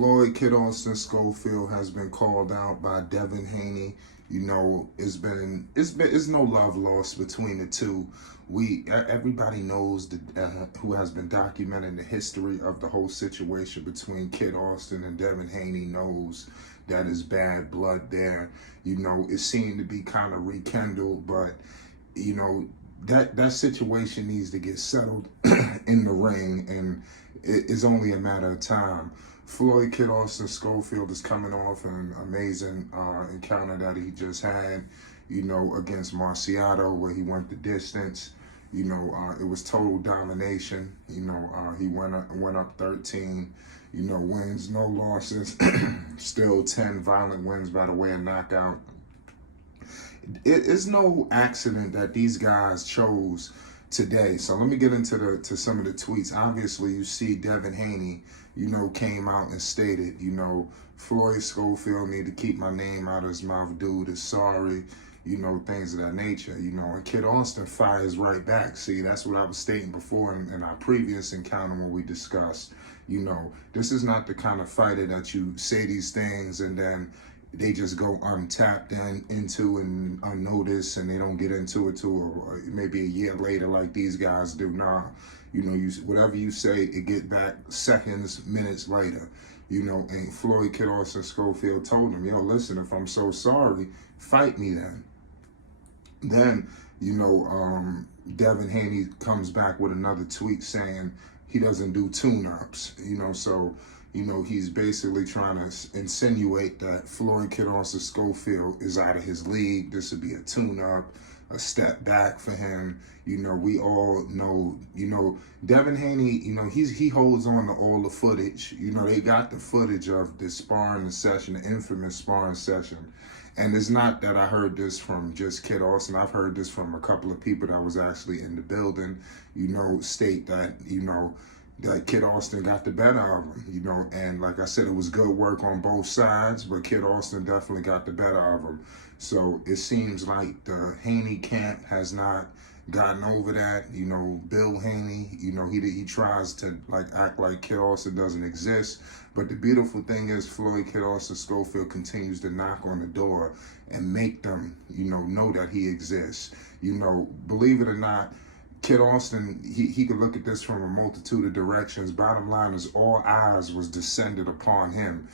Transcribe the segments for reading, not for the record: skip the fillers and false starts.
Floyd Kid Austin Schofield has been called out by Devin Haney. You know, it's no love lost between the two. Everybody knows who has been documenting the history of the whole situation between Kid Austin and Devin Haney knows that is bad blood there. You know, it seemed to be kind of rekindled, but you know that situation needs to get settled in the ring, and it's only a matter of time. Floyd Kid Austin Schofield is coming off an amazing encounter that he just had, you know, against Marciato, where he went the distance. You know, it was total domination. You know, he went up 13. You know, wins, no losses, still 10 violent wins by the way of knockout. It's no accident that these guys chose today. So let me get into some of the tweets. Obviously, you see Devin Haney, you know, came out and stated, you know, Floyd Schofield need to keep my name out of his mouth. Dude is sorry, you know, things of that nature, you know. And Kid Austin fires right back. See, that's what I was stating before in our previous encounter when we discussed, you know, this is not the kind of fighter that you say these things and then they just go untapped and into and unnoticed, and they don't get into it till maybe a year later like these guys do now. You know, whatever you say, it get back seconds, minutes later. You know, and Floyd Kid Austin Schofield told him, yo, listen, if I'm so sorry, fight me then. Then, you know, Devin Haney comes back with another tweet saying he doesn't do tune-ups, you know, so you know, he's basically trying to insinuate that Floyd Kid Austin Schofield is out of his league. This would be a tune-up, a step back for him. You know, we all know, you know, Devin Haney, you know, he holds on to all the footage. You know, they got the footage of the sparring session, the infamous sparring session. And it's not that I heard this from just Kid Austin. I've heard this from a couple of people that was actually in the building, you know, state that, you know, that Kid Austin got the better of him, you know, and like I said, it was good work on both sides, but Kid Austin definitely got the better of him. So it seems like the Haney camp has not gotten over that. You know, Bill Haney, you know, he tries to like act like Kid Austin doesn't exist. But the beautiful thing is Floyd Kid Austin Schofield continues to knock on the door and make them, you know that he exists. You know, believe it or not, Kid Austin, he could look at this from a multitude of directions. Bottom line is all eyes was descended upon him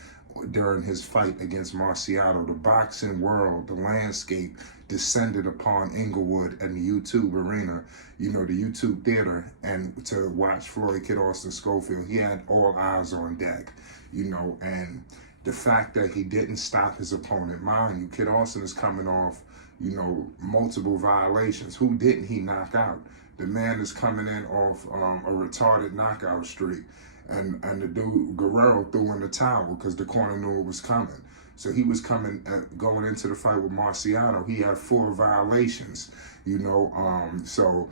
during his fight against Marciato. The boxing world, the landscape descended upon Inglewood and the YouTube arena, you know, the YouTube theater, and to watch Floyd Kid Austin Schofield. He had all eyes on deck, you know, and the fact that he didn't stop his opponent, mind you, Kid Austin is coming off, you know, multiple violations. Who didn't he knock out? The man is coming in off a retarded knockout streak. And the dude, Guerrero, threw in the towel because the corner knew it was coming. So he was going into the fight with Marciato. He had 4 violations, you know. So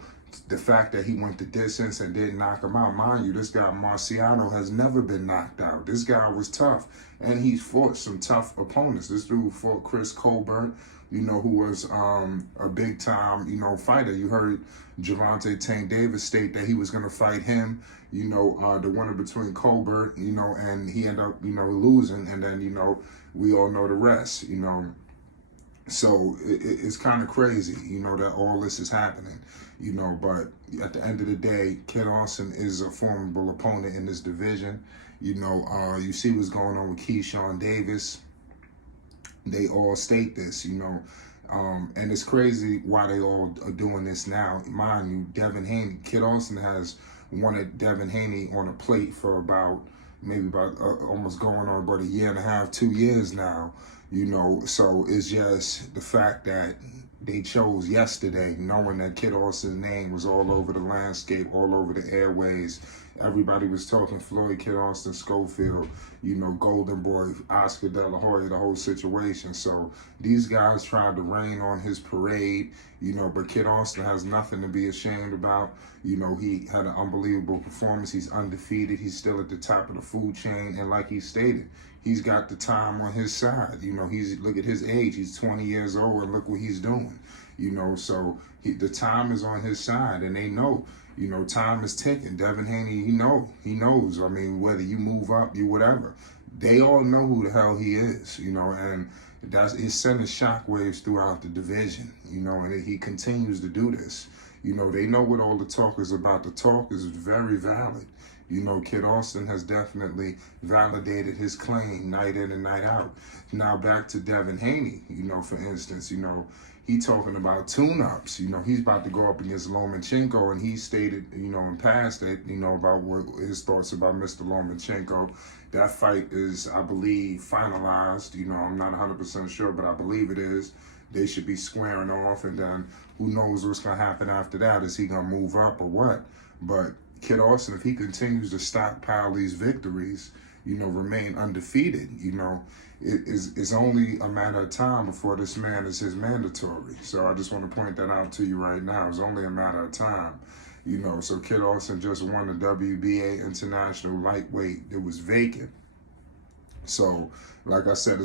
the fact that he went the distance and didn't knock him out, mind you, this guy Marciato has never been knocked out. This guy was tough, and he's fought some tough opponents. This dude fought Chris Colbert, you know, who was a big-time, you know, fighter. You heard Gervonta Tank Davis state that he was going to fight him, you know, the winner between Colbert, you know, and he ended up, you know, losing, and then, you know, we all know the rest, you know. So it's kind of crazy, you know, that all this is happening, you know, but at the end of the day, Kid Austin is a formidable opponent in this division. You know, you see what's going on with Keyshawn Davis. They all state this, you know, and it's crazy why they all are doing this now. Mind you, Devin Haney, Kid Austin has wanted Devin Haney on a plate for maybe about almost going on about a year and a half, 2 years now, you know. So it's just the fact that they chose yesterday, knowing that Kid Austin's name was all over the landscape, all over the airways. Everybody was talking Floyd Kid Austin Schofield, you know, Golden Boy, Oscar De La Hoya, the whole situation. So these guys tried to rain on his parade, you know, but Kid Austin has nothing to be ashamed about. You know, he had an unbelievable performance. He's undefeated. He's still at the top of the food chain. And like he stated, he's got the time on his side. You know, look at his age. He's 20 years old, and look what he's doing. You know, so the time is on his side, and they know, you know, time is ticking. Devin Haney, he knows. I mean, whether you move up, you whatever. they all know who the hell he is, and it's sending shockwaves throughout the division, and he continues to do this. They know what all the talk is about. The talk is very valid. Kid Austin has definitely validated his claim night in and night out. Now back to Devin Haney, for instance, he talking about tune-ups. He's about to go up against Lomachenko, and he stated, in past that, about what his thoughts about Mr. Lomachenko. That fight is, I believe, finalized. I'm not 100% sure, but I believe it is. They should be squaring off, and then who knows what's going to happen after that? Is he going to move up or what? But Kid Austin, if he continues to stockpile these victories, remain undefeated, it's only a matter of time before this man is his mandatory. So I just want to point that out to you right now. It's only a matter of time. So Kid Austin just won the WBA International Lightweight. It was vacant. So, like I said,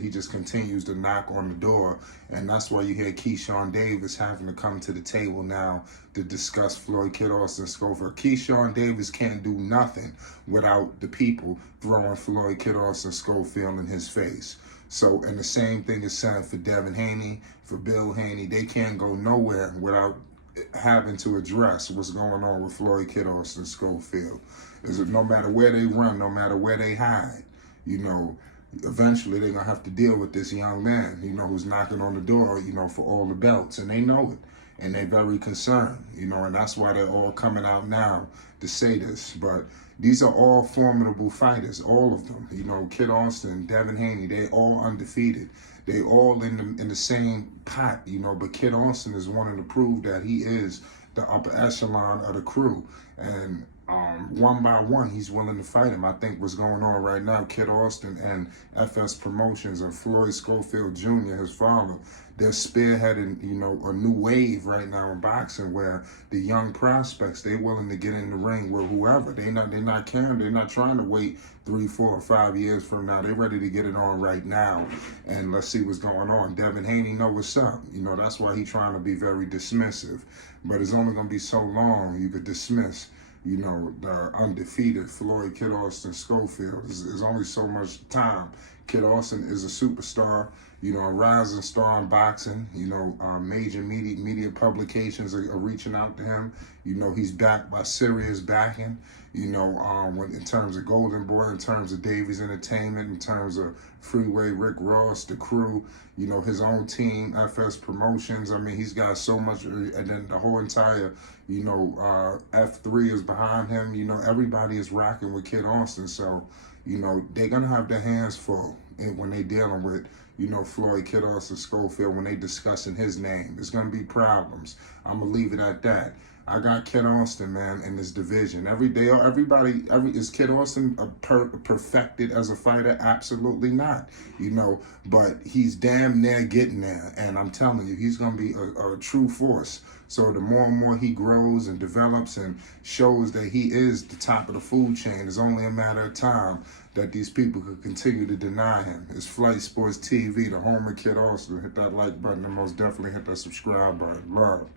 he just continues to knock on the door, and that's why you hear Keyshawn Davis having to come to the table now to discuss Floyd Kid Austin Schofield. Keyshawn Davis can't do nothing without the people throwing Floyd Kid Austin Schofield in his face. So, and the same thing is said for Devin Haney, for Bill Haney. They can't go nowhere without having to address what's going on with Floyd Kid Austin Schofield. No matter where they run, no matter where they hide, eventually they're going to have to deal with this young man, who's knocking on the door, for all the belts. And they know it. And they're very concerned, and that's why they're all coming out now to say this. But these are all formidable fighters, all of them. Kid Austin, Devin Haney, they all undefeated. They all in the same pot, but Kid Austin is wanting to prove that he is the upper echelon of the crew. And one by one, he's willing to fight him. I think what's going on right now, Kid Austin and FS Promotions and Floyd Schofield Jr., his father, they're spearheading, a new wave right now in boxing where the young prospects, they're willing to get in the ring with whoever. They're not caring. They're not trying to wait 3, 4, or 5 years from now. They're ready to get it on right now. And let's see what's going on. Devin Haney know what's up. That's why he's trying to be very dismissive. But it's only going to be so long you could dismiss the undefeated Floyd Kid Austin Schofield. There's only so much time. Kid Austin is a superstar, a rising star in boxing. Major media publications are reaching out to him. He's backed by serious backing. In terms of Golden Boy, in terms of Davies Entertainment, in terms of Freeway Rick Ross, the crew, his own team, FS Promotions. I mean, he's got so much, and then the whole entire, F3 is behind him. Everybody is rocking with Kid Austin. So, they're going to have their hands full when they dealing with, Floyd Kid Austin Schofield, when they discussing his name. There's going to be problems. I'm going to leave it at that. I got Kid Austin, man, in this division. Is Kid Austin perfected as a fighter? Absolutely not, but he's damn near getting there. And I'm telling you, he's going to be a true force. So the more and more he grows and develops and shows that he is the top of the food chain, it's only a matter of time that these people could continue to deny him. It's Flight Sports TV, the home of Kid Austin. Hit that like button and most definitely hit that subscribe button. Love.